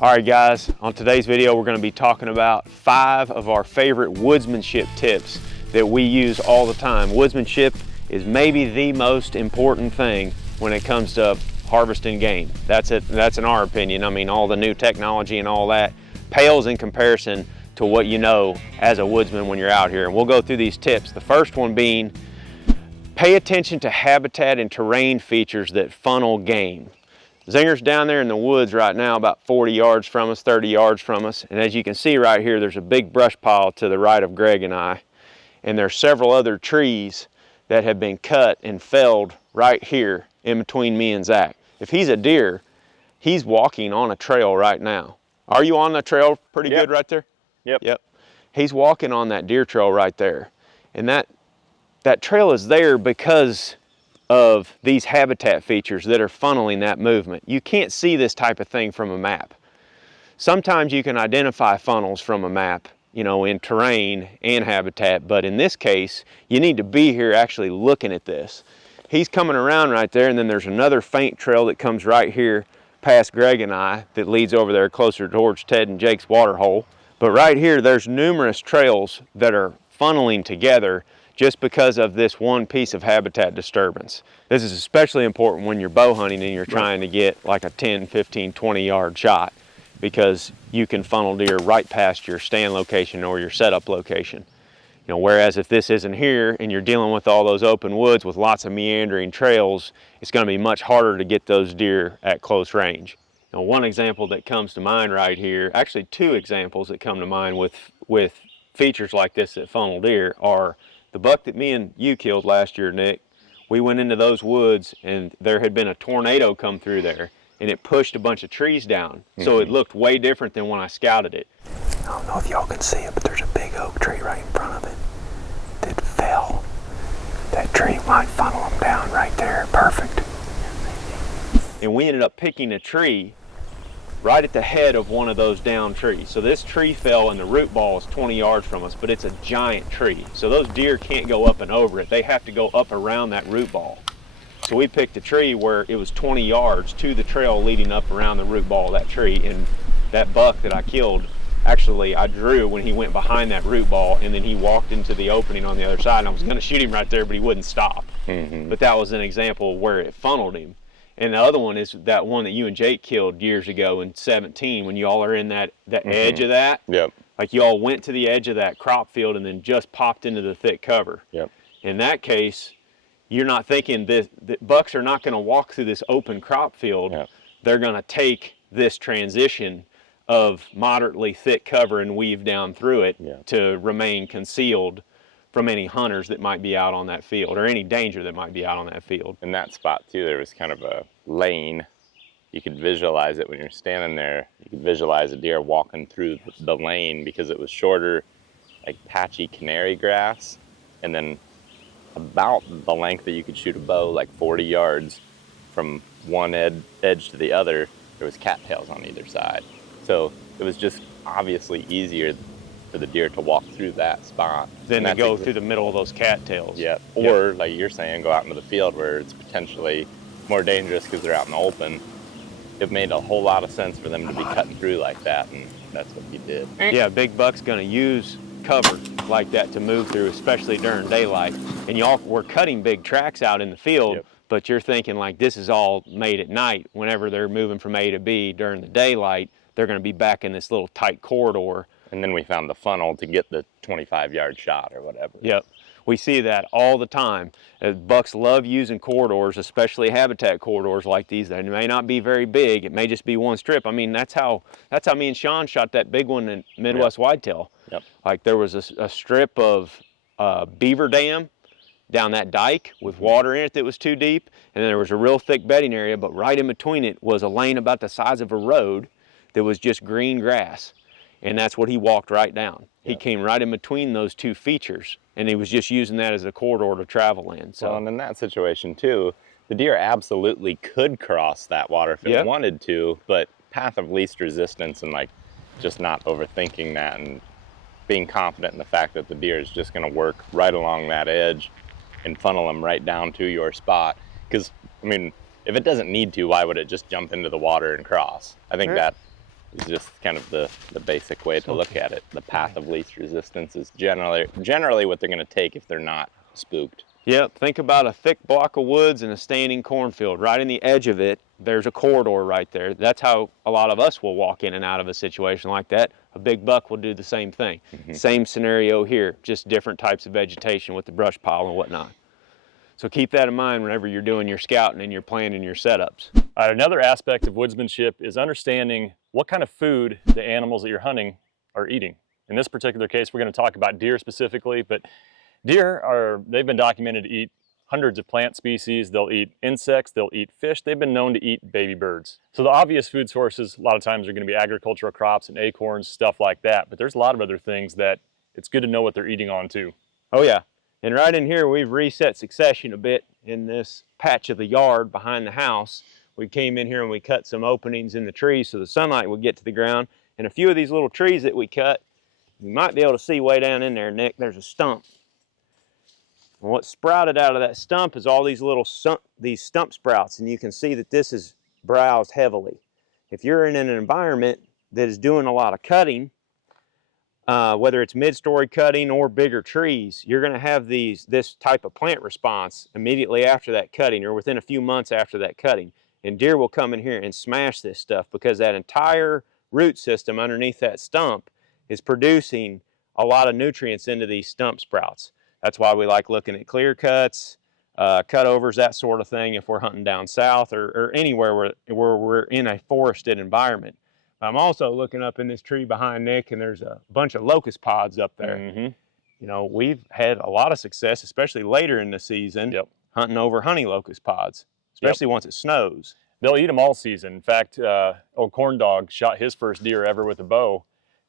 All right guys, on today's video we're going to be talking about 5 of our favorite woodsmanship tips that we use all the time. Woodsmanship is maybe the most important thing when it comes to harvesting game. That's in our opinion. I mean, all the new technology and all that pales in comparison to what you know as a woodsman when you're out here. And we'll go through these tips. The first one being, pay attention to habitat and terrain features that funnel game. Zinger's down there in the woods right now about 40 yards from us, 30 yards from us. And as you can see right here, there's a big brush pile to the right of Greg and I. And there's several other trees that have been cut and felled right here in between me and Zach. If he's a deer, he's walking on a trail right now. Are you on the trail pretty good right there? Yep. He's walking on that deer trail right there. And that trail is there because of these habitat features that are funneling that movement. You can't see this type of thing from a map. Sometimes you can identify funnels from a map, you know, in terrain and habitat, but in this case, you need to be here actually looking at this. He's coming around right there, and then there's another faint trail that comes right here past Greg and I that leads over there closer towards Ted and Jake's water hole. But right here, there's numerous trails that are funneling together just because of this one piece of habitat disturbance. This is especially important when you're bow hunting and you're trying to get like a 10, 15, 20 yard shot, because you can funnel deer right past your stand location or your setup location. You know, whereas if this isn't here and you're dealing with all those open woods with lots of meandering trails, it's going to be much harder to get those deer at close range. Now, one example that comes to mind right here, actually 2 examples that come to mind with features like this that funnel deer are the buck that me and you killed last year, Nick. We went into those woods and there had been a tornado come through there and it pushed a bunch of trees down. So it looked way different than when I scouted it. I don't know if y'all can see it, but there's a big oak tree right in front of it that fell. That tree might funnel them down right there. Perfect. And we ended up picking a tree right at the head of one of those down trees. So this tree fell and the root ball is 20 yards from us, but it's a giant tree. So those deer can't go up and over it. They have to go up around that root ball. So we picked a tree where it was 20 yards to the trail leading up around the root ball of that tree. And that buck that I killed, actually I drew when he went behind that root ball, and then he walked into the opening on the other side, and I was gonna shoot him right there, but he wouldn't stop. But that was an example where it funneled him. And the other one is that one that you and Jake killed years ago in 17, when you all are in that edge of that. Yep. Like you all went to the edge of that crop field and then just popped into the thick cover. Yep. In that case, you're not thinking that bucks are not going to walk through this open crop field. Yep. They're going to take this transition of moderately thick cover and weave down through it to remain concealed from any hunters that might be out on that field, or any danger that might be out on that field. In that spot too, there was kind of a lane. You could visualize it when you're standing there. You could visualize a deer walking through the lane because it was shorter, like patchy canary grass, and then about the length that you could shoot a bow, like 40 yards from one edge to the other, there was cattails on either side. So it was just obviously easier for the deer to walk through that spot Then to go through the middle of those cattails. Yeah, or like you're saying, go out into the field where it's potentially more dangerous because they're out in the open. It made a whole lot of sense for them to be cutting through like that, and that's what he did. Yeah, big buck's gonna use cover like that to move through, especially during daylight. And y'all were cutting big tracks out in the field, but you're thinking like this is all made at night. Whenever they're moving from A to B during the daylight, they're gonna be back in this little tight corridor. And then we found the funnel to get the 25-yard shot or whatever. Yep. We see that all the time. Bucks love using corridors, especially habitat corridors like these. They may not be very big. It may just be one strip. I mean, that's how me and Sean shot that big one in Midwest Whitetail. Yep. Like there was a strip of beaver dam down that dike with water in it that was too deep, and then there was a real thick bedding area, but right in between it was a lane about the size of a road that was just green grass. And that's what he walked right down. He came right in between those 2 features, and he was just using that as a corridor to travel in. So, well, and in that situation too, the deer absolutely could cross that water if it wanted to, but path of least resistance and like just not overthinking that and being confident in the fact that the deer is just going to work right along that edge and funnel them right down to your spot. Because, I mean, if it doesn't need to, why would it just jump into the water and cross? I think that It's just kind of the basic way to look at it. The path of least resistance is generally what they're going to take if they're not spooked. Yep, think about a thick block of woods and a standing cornfield. Right in the edge of it, there's a corridor right there. That's how a lot of us will walk in and out of a situation like that. A big buck will do the same thing. Same scenario here, just different types of vegetation with the brush pile and whatnot. So keep that in mind whenever you're doing your scouting and you're planning your setups. All right, another aspect of woodsmanship is understanding what kind of food the animals that you're hunting are eating. In this particular case, we're going to talk about deer specifically, but they've been documented to eat hundreds of plant species. They'll eat insects, they'll eat fish. They've been known to eat baby birds. So the obvious food sources a lot of times are going to be agricultural crops and acorns, stuff like that. But there's a lot of other things that it's good to know what they're eating on too. Oh yeah, and right in here we've reset succession a bit in this patch of the yard behind the house. We came in here and we cut some openings in the trees so the sunlight would get to the ground. And a few of these little trees that we cut, you might be able to see way down in there, Nick, there's a stump. And what sprouted out of that stump is all these little stump sprouts, and you can see that this is browsed heavily. If you're in an environment that is doing a lot of cutting, whether it's mid-story cutting or bigger trees, you're going to have this type of plant response immediately after that cutting or within a few months after that cutting. And deer will come in here and smash this stuff because that entire root system underneath that stump is producing a lot of nutrients into these stump sprouts. That's why we like looking at clear cuts, cutovers, that sort of thing if we're hunting down south or anywhere where we're in a forested environment. I'm also looking up in this tree behind Nick, and there's a bunch of locust pods up there. You know, we've had a lot of success, especially later in the season, hunting over honey locust pods, especially once it snows. They'll eat them all season. In fact, old Corn Dog shot his first deer ever with a bow.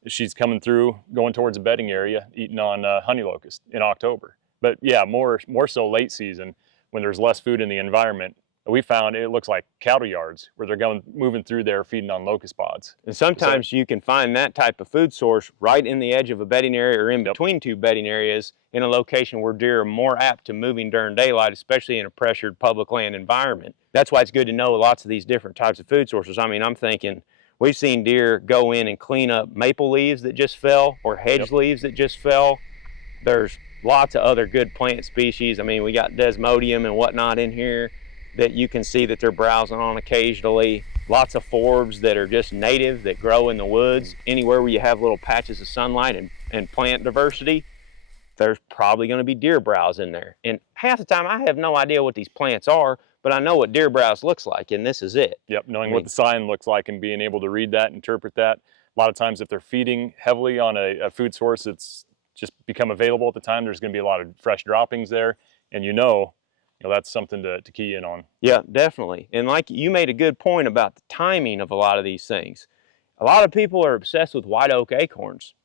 She's coming through, going towards the bedding area, eating on honey locust in October. But yeah, more so late season when there's less food in the environment. We found it looks like cattle yards where they're moving through there feeding on locust pods. And sometimes you can find that type of food source right in the edge of a bedding area or in between two bedding areas in a location where deer are more apt to moving during daylight, especially in a pressured public land environment. That's why it's good to know lots of these different types of food sources. I mean, I'm thinking we've seen deer go in and clean up maple leaves that just fell or hedge leaves that just fell. There's lots of other good plant species. I mean, we got desmodium and whatnot in here that you can see that they're browsing on occasionally. Lots of forbs that are just native that grow in the woods. Anywhere where you have little patches of sunlight and plant diversity, there's probably going to be deer browse in there. And half the time I have no idea what these plants are, but I know what deer browse looks like, and this is it. Yep, knowing what the sign looks like and being able to read that, interpret that. A lot of times if they're feeding heavily on a food source that's just become available at the time, there's going to be a lot of fresh droppings there, and you know that's something to key in on. Yeah, definitely. And like you made a good point about the timing of a lot of these things. A lot of people are obsessed with white oak acorns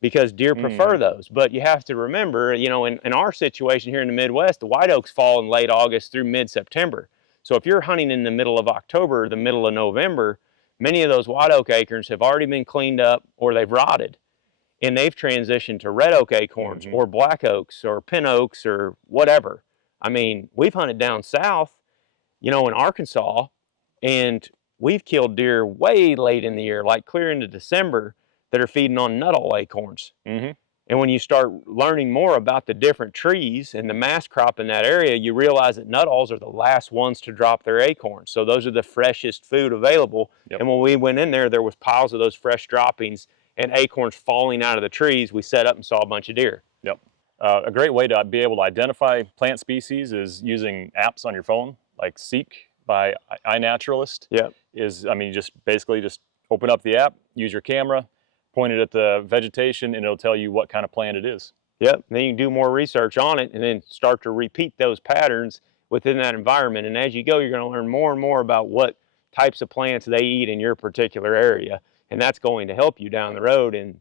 because deer prefer those. But you have to remember, you know, in our situation here in the Midwest, the white oaks fall in late August through mid-September. So if you're hunting in the middle of October, the middle of November, many of those white oak acorns have already been cleaned up or they've rotted. And they've transitioned to red oak acorns or black oaks or pin oaks or whatever. I mean, we've hunted down south, you know, in Arkansas, and we've killed deer way late in the year, like clear into December, that are feeding on nuttall acorns. And when you start learning more about the different trees and the mass crop in that area, you realize that nuttalls are the last ones to drop their acorns. So those are the freshest food available. And when we went in there, there was piles of those fresh droppings and acorns falling out of the trees. We set up and saw a bunch of deer. A great way to be able to identify plant species is using apps on your phone, like Seek by iNaturalist. You just basically open up the app, use your camera, point it at the vegetation, and it'll tell you what kind of plant it is. And then you can do more research on it and then start to repeat those patterns within that environment. And as you go, you're going to learn more and more about what types of plants they eat in your particular area. And that's going to help you down the road in,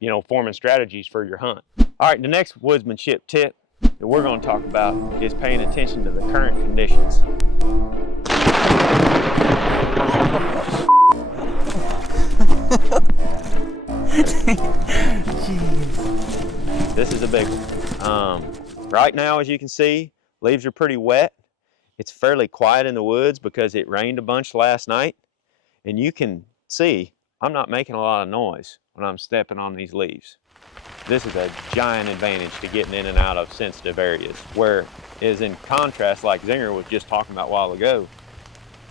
you know, forming strategies for your hunt. All right, the next woodsmanship tip that we're going to talk about is paying attention to the current conditions. This is a big one. Right now, as you can see, leaves are pretty wet. It's fairly quiet in the woods because it rained a bunch last night. And you can see I'm not making a lot of noise when I'm stepping on these leaves. This is a giant advantage to getting in and out of sensitive areas, where is in contrast, like Zinger was just talking about a while ago,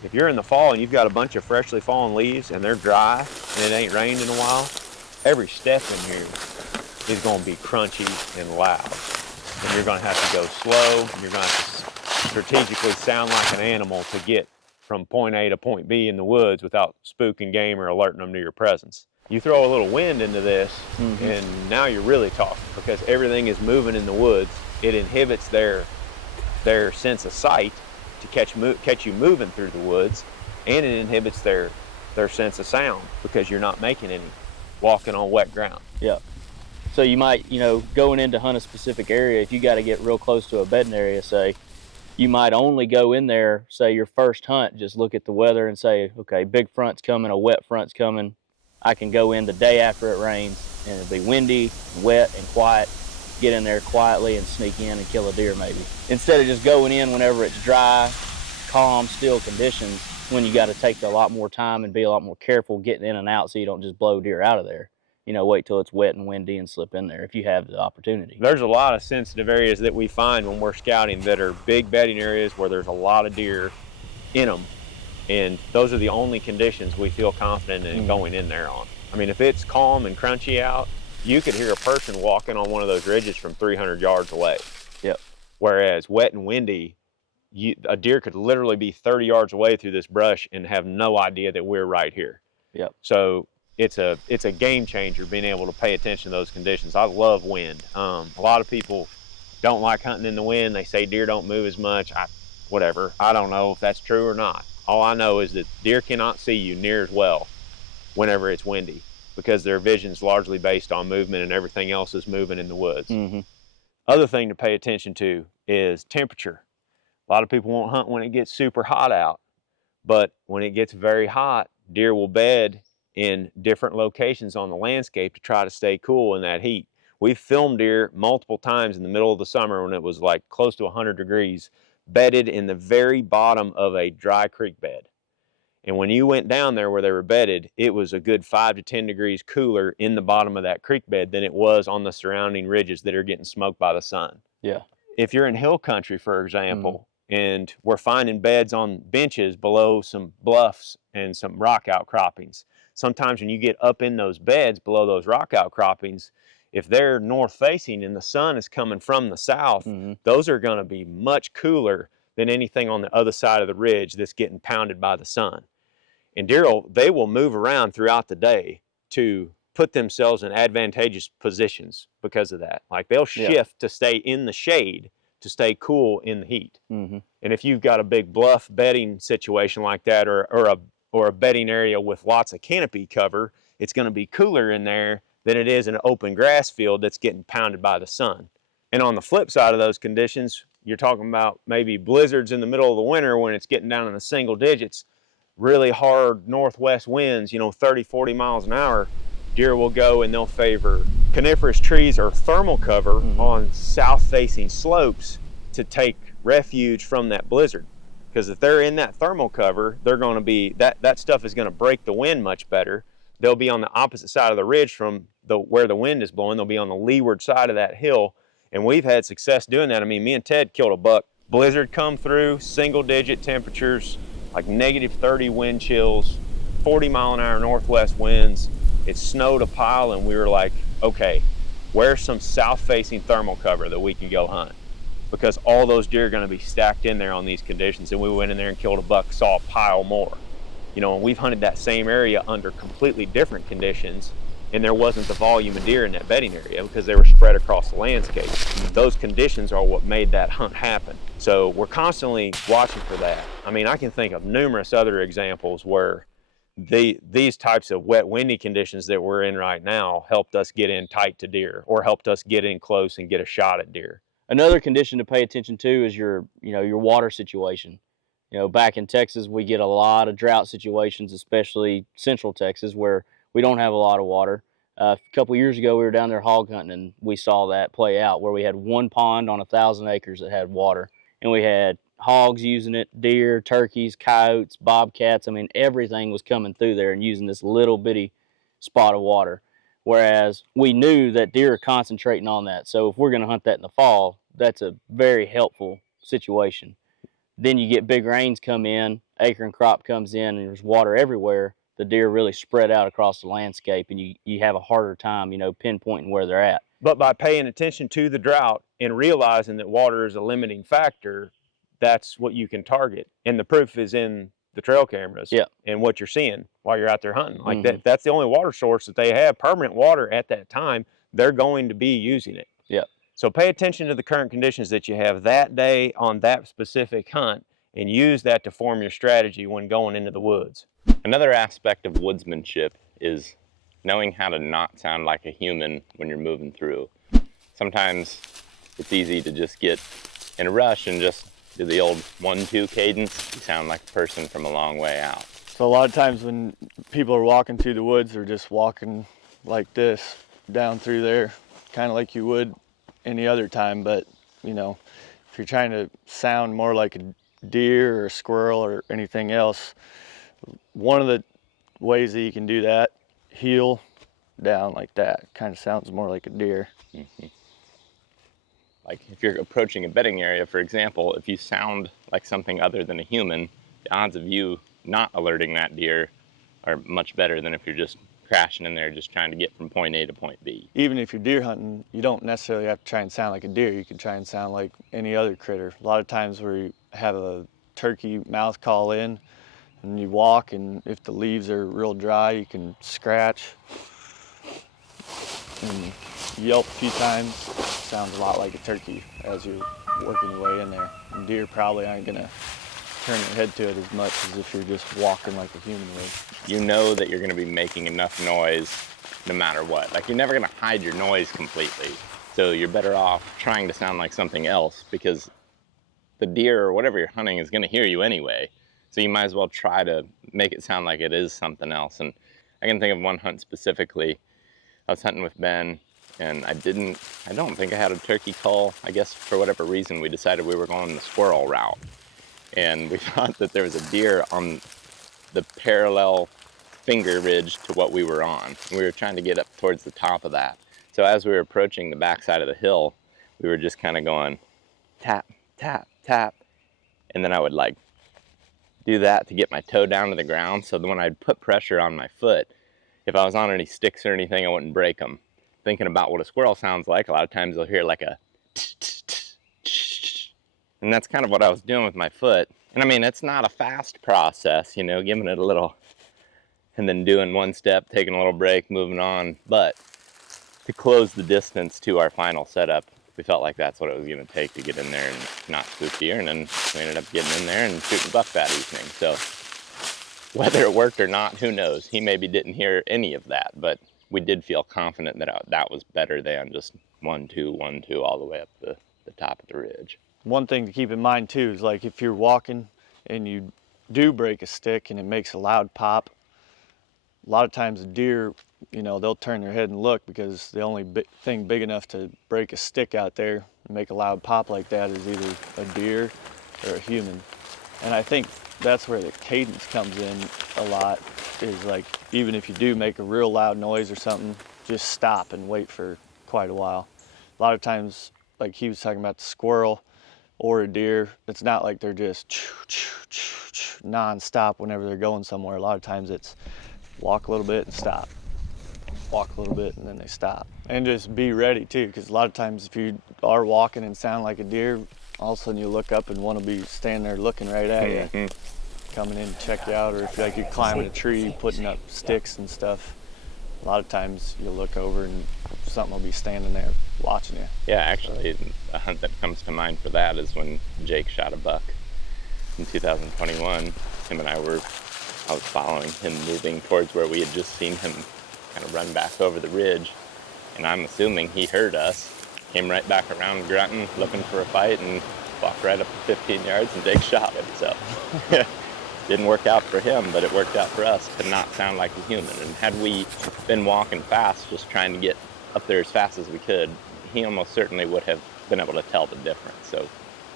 if you're in the fall and you've got a bunch of freshly fallen leaves and they're dry and it ain't rained in a while, every step in here is going to be crunchy and loud. And you're going to have to go slow, and you're going to have to strategically sound like an animal to get from point A to point B in the woods without spooking game or alerting them to your presence. You throw a little wind into this, and now you're really talking, because everything is moving in the woods. It inhibits their sense of sight to catch you moving through the woods, and it inhibits their sense of sound because you're not making any walking on wet ground. Yeah. So you might, going in to hunt a specific area, if you got to get real close to a bedding area, say, you might only go in there, say your first hunt, just look at the weather and say, okay, big front's coming, a wet front's coming. I can go in the day after it rains, and it'll be windy, wet, and quiet. Get in there quietly and sneak in and kill a deer maybe. Instead of just going in whenever it's dry, calm, still conditions, when you got to take a lot more time and be a lot more careful getting in and out so you don't just blow deer out of there. Wait till it's wet and windy and slip in there if you have the opportunity. There's a lot of sensitive areas that we find when we're scouting that are big bedding areas where there's a lot of deer in them. And those are the only conditions we feel confident in going in there on. I mean, if it's calm and crunchy out, you could hear a person walking on one of those ridges from 300 yards away. Yep. Whereas wet and windy, a deer could literally be 30 yards away through this brush and have no idea that we're right here. Yep. So it's a game changer being able to pay attention to those conditions. I love wind. A lot of people don't like hunting in the wind. They say deer don't move as much. Whatever. I don't know if that's true or not. All I know is that deer cannot see you near as well whenever it's windy, because their vision's largely based on movement and everything else is moving in the woods. Other thing to pay attention to is temperature. A lot of people won't hunt when it gets super hot out, but when it gets very hot, deer will bed in different locations on the landscape to try to stay cool in that heat. We've filmed deer multiple times in the middle of the summer when it was like close to 100 degrees, bedded in the very bottom of a dry creek bed. And when you went down there where they were bedded, it was a good 5 to 10 degrees cooler in the bottom of that creek bed than it was on the surrounding ridges that are getting smoked by the sun. Yeah. If you're in hill country, for example, and we're finding beds on benches below some bluffs and some rock outcroppings, sometimes when you get up in those beds below those rock outcroppings, if they're north facing and the sun is coming from the south, those are going to be much cooler than anything on the other side of the ridge that's getting pounded by the sun. And deer, they will move around throughout the day to put themselves in advantageous positions because of that. Like they'll shift to stay in the shade to stay cool in the heat. And if you've got a big bluff bedding situation like that, or a bedding area with lots of canopy cover, it's going to be cooler in there than it is in an open grass field that's getting pounded by the sun. And on the flip side of those conditions, you're talking about maybe blizzards in the middle of the winter when it's getting down in the single digits, really hard northwest winds, 30, 40 miles an hour. Deer will go and they'll favor coniferous trees or thermal cover on south-facing slopes to take refuge from that blizzard. Because if they're in that thermal cover, they're going to be, that stuff is going to break the wind much better. They'll be on the opposite side of the ridge from where the wind is blowing. They'll be on the leeward side of that hill. And we've had success doing that. I mean, me and Ted killed a buck. Blizzard come through, single-digit temperatures, like -30 wind chills, 40-mile-an-hour northwest winds. It snowed a pile, and we were like, okay, where's some south-facing thermal cover that we can go hunt? Because all those deer are going to be stacked in there on these conditions. And we went in there and killed a buck, saw a pile more. And we've hunted that same area under completely different conditions, and there wasn't the volume of deer in that bedding area because they were spread across the landscape. Those conditions are what made that hunt happen. So we're constantly watching for that. I mean, I can think of numerous other examples where these types of wet, windy conditions that we're in right now helped us get in tight to deer, or helped us get in close and get a shot at deer. Another condition to pay attention to is your water situation. Back in Texas, we get a lot of drought situations, especially central Texas, where we don't have a lot of water. A couple years ago, we were down there hog hunting, and we saw that play out, where we had one pond on 1,000 acres that had water, and we had hogs using it, deer, turkeys, coyotes, bobcats. I mean, everything was coming through there and using this little bitty spot of water. Whereas we knew that deer are concentrating on that. So if we're going to hunt that in the fall, that's a very helpful situation. Then you get big rains come in, acorn crop comes in, and there's water everywhere. The deer really spread out across the landscape, and you have a harder time, pinpointing where they're at. But by paying attention to the drought and realizing that water is a limiting factor, that's what you can target. And the proof is in the trail cameras and what you're seeing while you're out there hunting. Like that's the only water source that they have, permanent water at that time. They're going to be using it. Yeah. So pay attention to the current conditions that you have that day on that specific hunt and use that to form your strategy when going into the woods. Another aspect of woodsmanship is knowing how to not sound like a human when you're moving through. Sometimes it's easy to just get in a rush and just do the old 1-2 cadence. You sound like a person from a long way out. So a lot of times when people are walking through the woods, they're just walking like this down through there, kind of like you would any other time. But if you're trying to sound more like a deer or a squirrel or anything else, one of the ways that you can do that, heel down like that, kind of sounds more like a deer. Like if you're approaching a bedding area, for example, if you sound like something other than a human, the odds of you not alerting that deer are much better than if you're just crashing in there just trying to get from point A to point B. Even if you're deer hunting, you don't necessarily have to try and sound like a deer. You can try and sound like any other critter. A lot of times where you have a turkey mouth call in and you walk, and if the leaves are real dry, you can scratch and yelp a few times. Sounds a lot like a turkey as you're working your way in there. And deer probably aren't gonna turn their head to it as much as if you're just walking like a human would. You know that you're gonna be making enough noise no matter what. Like you're never gonna hide your noise completely. So you're better off trying to sound like something else, because the deer or whatever you're hunting is gonna hear you anyway. So you might as well try to make it sound like it is something else. And I can think of one hunt specifically. I was hunting with Ben, and I don't think I had a turkey call. I guess for whatever reason, we decided we were going the squirrel route. And we thought that there was a deer on the parallel finger ridge to what we were on. We were trying to get up towards the top of that. So as we were approaching the backside of the hill, we were just kind of going tap, tap, tap. And then I would like do that to get my toe down to the ground. So that when I'd put pressure on my foot, if I was on any sticks or anything, I wouldn't break them. Thinking about what a squirrel sounds like, a lot of times you'll hear like a and that's kind of what I was doing with my foot. And I mean, it's not a fast process, giving it a little and then doing one step, taking a little break, moving on. But to close the distance to our final setup, we felt like that's what it was going to take to get in there and not spook deer. And then we ended up getting in there and shooting buck that evening. So whether it worked or not, who knows? He maybe didn't hear any of that, but we did feel confident that that was better than just 1-2, 1-2 all the way up the top of the ridge. One thing to keep in mind too is, like, if you're walking and you do break a stick and it makes a loud pop, a lot of times the deer, they'll turn their head and look, because the only thing big enough to break a stick out there and make a loud pop like that is either a deer or a human. And I think that's where the cadence comes in a lot, is like, even if you do make a real loud noise or something, just stop and wait for quite a while. A lot of times, like he was talking about the squirrel or a deer, it's not like they're just non-stop whenever they're going somewhere. A lot of times it's walk a little bit and stop, walk a little bit and then they stop. And just be ready too, because a lot of times if you are walking and sound like a deer, all of a sudden you look up and want to be standing there looking right at you, coming in to check you out. Or if you're climbing a tree, putting up sticks and stuff, a lot of times you'll look over and something will be standing there watching you. Yeah, actually, a hunt that comes to mind for that is when Jake shot a buck in 2021. Him and I was following him moving towards where we had just seen him kind of run back over the ridge. And I'm assuming he heard us, came right back around grunting, looking for a fight, and walked right up to 15 yards and Jake shot him. So didn't work out for him, but it worked out for us to not sound like a human. And had we been walking fast, just trying to get up there as fast as we could, he almost certainly would have been able to tell the difference. So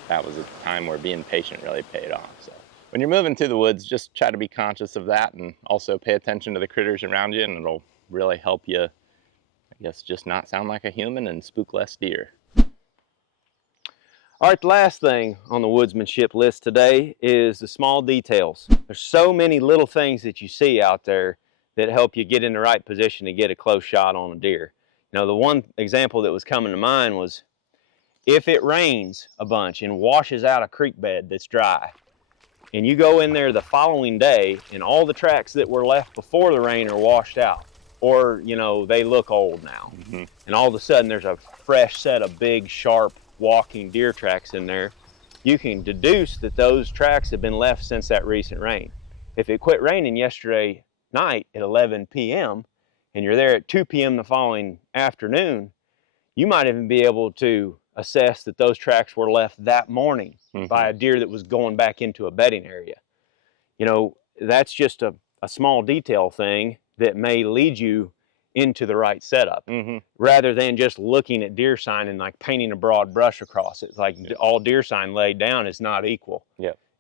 that was a time where being patient really paid off. So when you're moving through the woods, just try to be conscious of that, and also pay attention to the critters around you, and it'll really help you, I guess, just not sound like a human and spook less deer. All right, the last thing on the woodsmanship list today is the small details. There's so many little things that you see out there that help you get in the right position to get a close shot on a deer. Now, the one example that was coming to mind was if it rains a bunch and washes out a creek bed that's dry, and you go in there the following day and all the tracks that were left before the rain are washed out, or, you know, they look old now, and all of a sudden there's a fresh set of big, sharp, walking deer tracks in there, you can deduce that those tracks have been left since that recent rain. If it quit raining yesterday night at 11 p.m. and you're there at 2 p.m. the following afternoon, you might even be able to assess that those tracks were left that morning by a deer that was going back into a bedding area. You know, that's just a small detail thing that may lead you into the right setup, rather than just looking at deer sign and like painting a broad brush across it. It's like all deer sign laid down is not equal.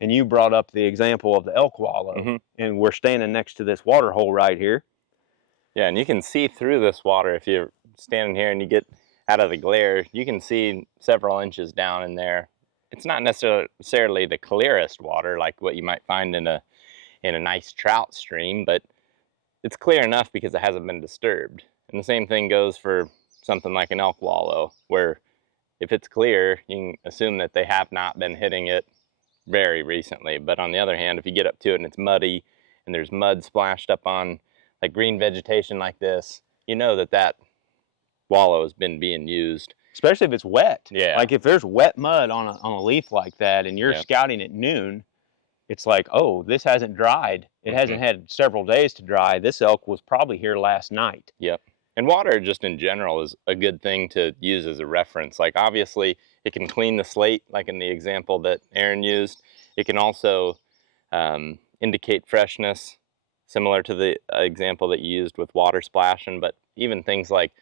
And you brought up the example of the elk wallow, and we're standing next to this water hole right here. Yeah, and you can see through this water. If you're standing here and you get out of the glare, you can see several inches down in there. It's not necessarily the clearest water like what you might find in a nice trout stream, but it's clear enough because it hasn't been disturbed. And the same thing goes for something like an elk wallow, where if it's clear, you can assume that they have not been hitting it very recently. But on the other hand, if you get up to it and it's muddy and there's mud splashed up on like green vegetation like this, you know that that wallow has been being used. Especially if it's wet. Yeah. Like if there's wet mud on a leaf like that and you're scouting at noon, it's like, oh, this hasn't dried. It hasn't had several days to dry. This elk was probably here last night. Yep. And water just in general is a good thing to use as a reference. Like obviously it can clean the slate, like in the example that Aaron used. It can also indicate freshness, similar to the example that you used with water splashing. But even things like,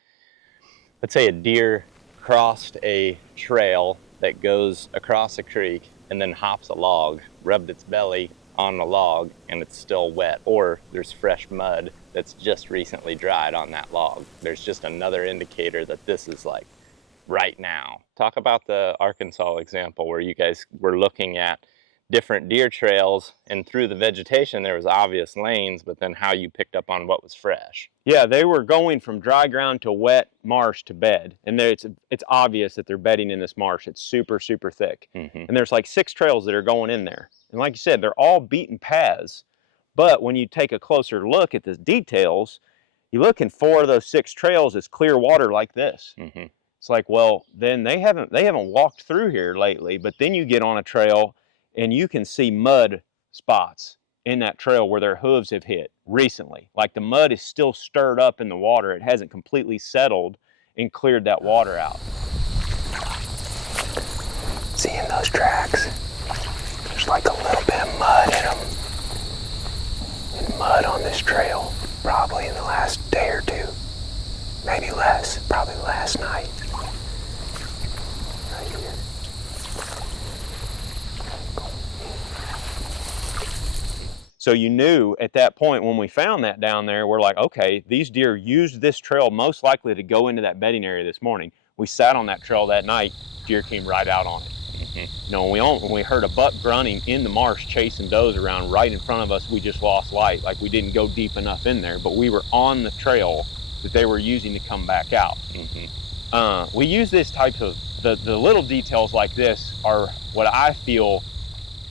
let's say a deer crossed a trail that goes across a creek and then hops a log, rubbed its belly on the log, and it's still wet, or there's fresh mud that's just recently dried on that log. There's just another indicator that this is like right now. Talk about the Arkansas example where you guys were looking at different deer trails, and through the vegetation there was obvious lanes, but then how you picked up on what was fresh. Yeah, they were going from dry ground to wet marsh to bed, and it's obvious that they're bedding in this marsh. It's super, super thick, and there's like 6 trails that are going in there. And like you said, they're all beaten paths, but when you take a closer look at the details, you look and 4 of those 6 trails is clear water like this. It's like, well, then they haven't walked through here lately, but then you get on a trail and you can see mud spots in that trail where their hooves have hit recently. Like the mud is still stirred up in the water. It hasn't completely settled and cleared that water out. Seeing those tracks, there's like a little bit of mud in them. And mud on this trail, probably in the last day or 2. Maybe less, probably last night. Right here. So you knew at that point when we found that down there, we're like, okay, these deer used this trail most likely to go into that bedding area this morning. We sat on that trail that night, deer came right out on it. You know, when we heard a buck grunting in the marsh chasing does around right in front of us, we just lost light. Like we didn't go deep enough in there, but we were on the trail that they were using to come back out. We use this type of, the little details like this are what I feel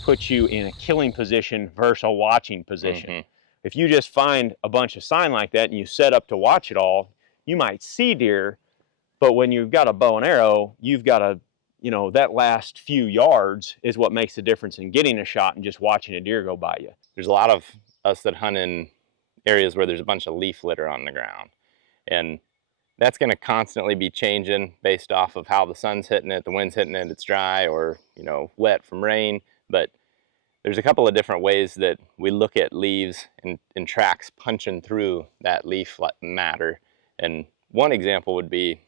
puts you in a killing position versus a watching position. If you just find a bunch of sign like that and you set up to watch it all, you might see deer, but when you've got a bow and arrow, you've got to, you know, that last few yards is what makes the difference in getting a shot and just watching a deer go by you. There's a lot of us that hunt in areas where there's a bunch of leaf litter on the ground, and that's going to constantly be changing based off of how the sun's hitting it, the wind's hitting it, it's dry or, you know, wet from rain. But there's a couple of different ways that we look at leaves and tracks punching through that leaf matter. And one example would be,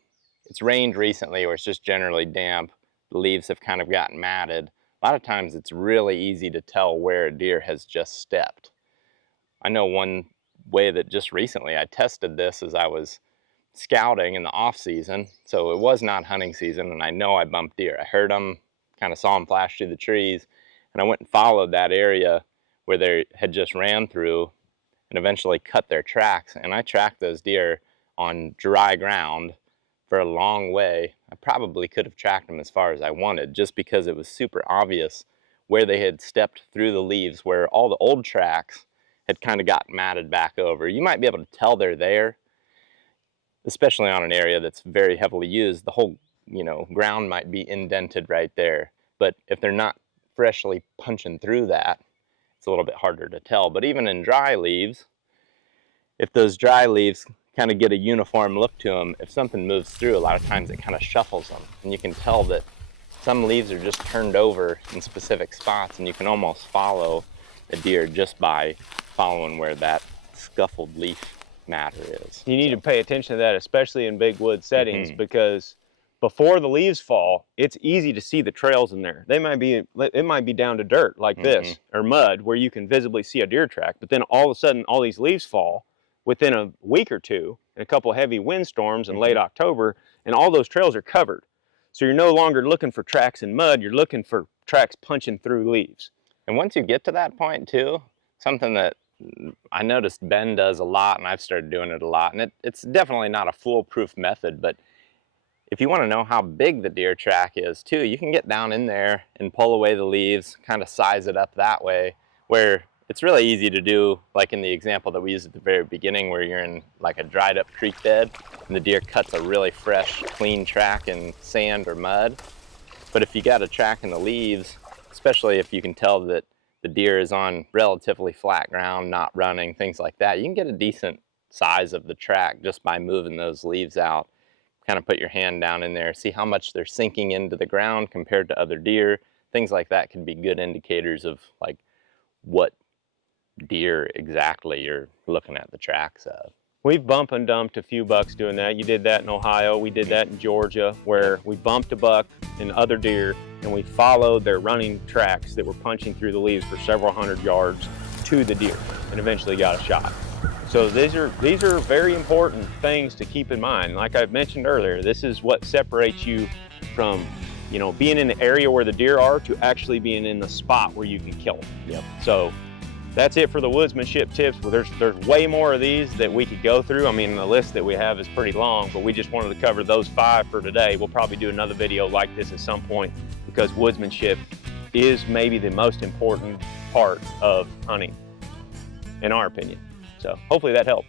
it's rained recently or it's just generally damp, the leaves have kind of gotten matted. A lot of times it's really easy to tell where a deer has just stepped. I know one way that just recently I tested this as I was scouting in the off season. So it was not hunting season, and I know I bumped deer. I heard them, kind of saw them flash through the trees, and I went and followed that area where they had just ran through and eventually cut their tracks. And I tracked those deer on dry ground for a long way. I probably could have tracked them as far as I wanted, just because it was super obvious where they had stepped through the leaves, where all the old tracks had kind of got matted back over. You might be able to tell they're there, especially on an area that's very heavily used. The whole, ground might be indented right there. But if they're not freshly punching through that, it's a little bit harder to tell. But even in dry leaves, if those dry leaves kind of get a uniform look to them, if something moves through, a lot of times it kind of shuffles them. And you can tell that some leaves are just turned over in specific spots, and you can almost follow a deer just by following where that scuffled leaf matter is. You need to pay attention to that, especially in big wood settings, because before the leaves fall, it's easy to see the trails in there. It might be down to dirt like this, or mud, where you can visibly see a deer track. But then all of a sudden, all these leaves fall within a week or two, and a couple of heavy windstorms in late October, and all those trails are covered. So you're no longer looking for tracks in mud, you're looking for tracks punching through leaves. And once you get to that point too, something that I noticed Ben does a lot, and I've started doing it a lot, and it's definitely not a foolproof method, but if you want to know how big the deer track is too, you can get down in there and pull away the leaves, kind of size it up that way, where it's really easy to do, like in the example that we used at the very beginning, where you're in like a dried up creek bed and the deer cuts a really fresh, clean track in sand or mud. But if you got a track in the leaves, especially if you can tell that the deer is on relatively flat ground, not running, things like that, you can get a decent size of the track just by moving those leaves out. Kind of put your hand down in there, see how much they're sinking into the ground compared to other deer. Things like that can be good indicators of like what deer exactly you're looking at the tracks of. We've bump and dumped a few bucks doing that. You did that in Ohio, we did that in Georgia, where we bumped a buck and other deer, and we followed their running tracks that were punching through the leaves for several hundred yards to the deer, and eventually got a shot. So these are very important things to keep in mind. Like I've mentioned earlier, this is what separates you from, being in the area where the deer are to actually being in the spot where you can kill them. Yep. So that's it for the woodsmanship tips. Well, there's way more of these that we could go through. I mean, the list that we have is pretty long, but we just wanted to cover those 5 for today. We'll probably do another video like this at some point, because woodsmanship is maybe the most important part of hunting, in our opinion. So hopefully that helped.